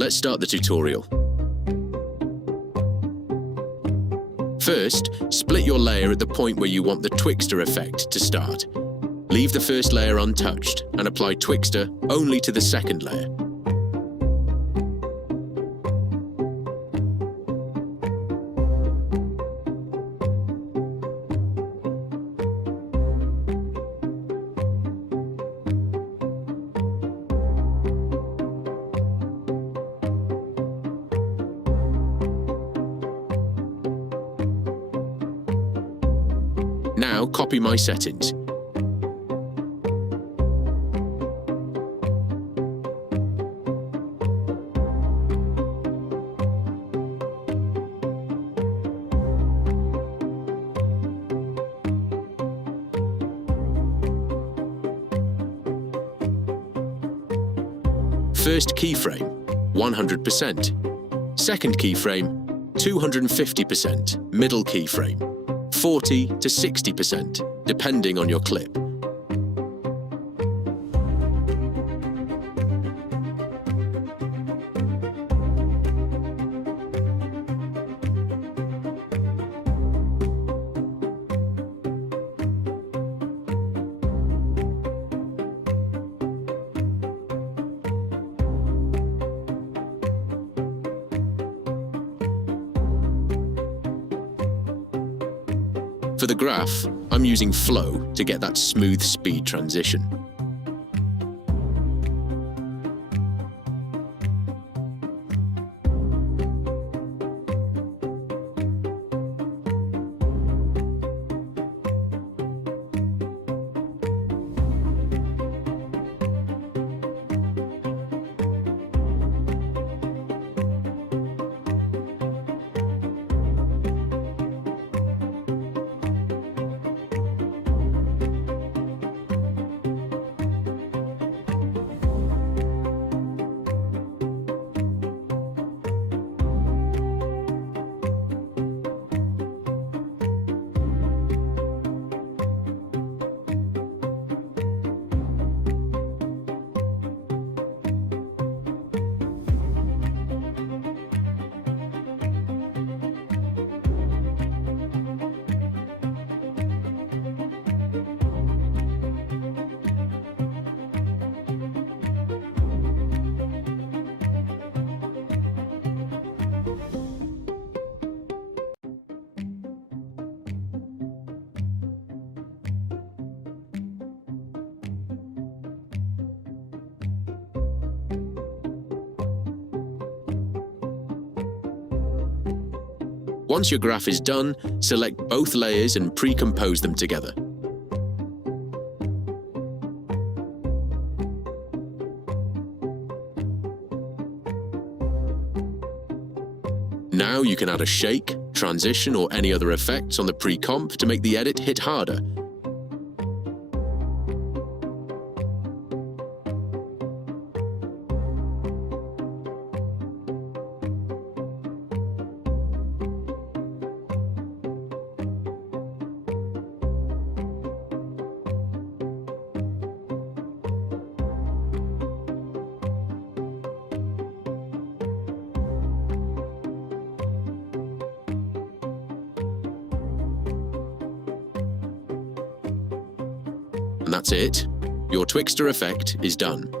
let's start the tutorial. First, split your layer at the point where you want the Twixtor effect to start. Leave the first layer untouched and apply Twixtor only to the second layer. Now copy my settings. First keyframe, 100%. Second keyframe, 250%. Middle keyframe, 40 to 60%, depending on your clip. For the graph, I'm using flow to get that smooth speed transition. Once your graph is done, select both layers and pre-compose them together. Now you can add a shake, transition, or any other effects on the pre-comp to make the edit hit harder. And that's it. Your Twixtor effect is done.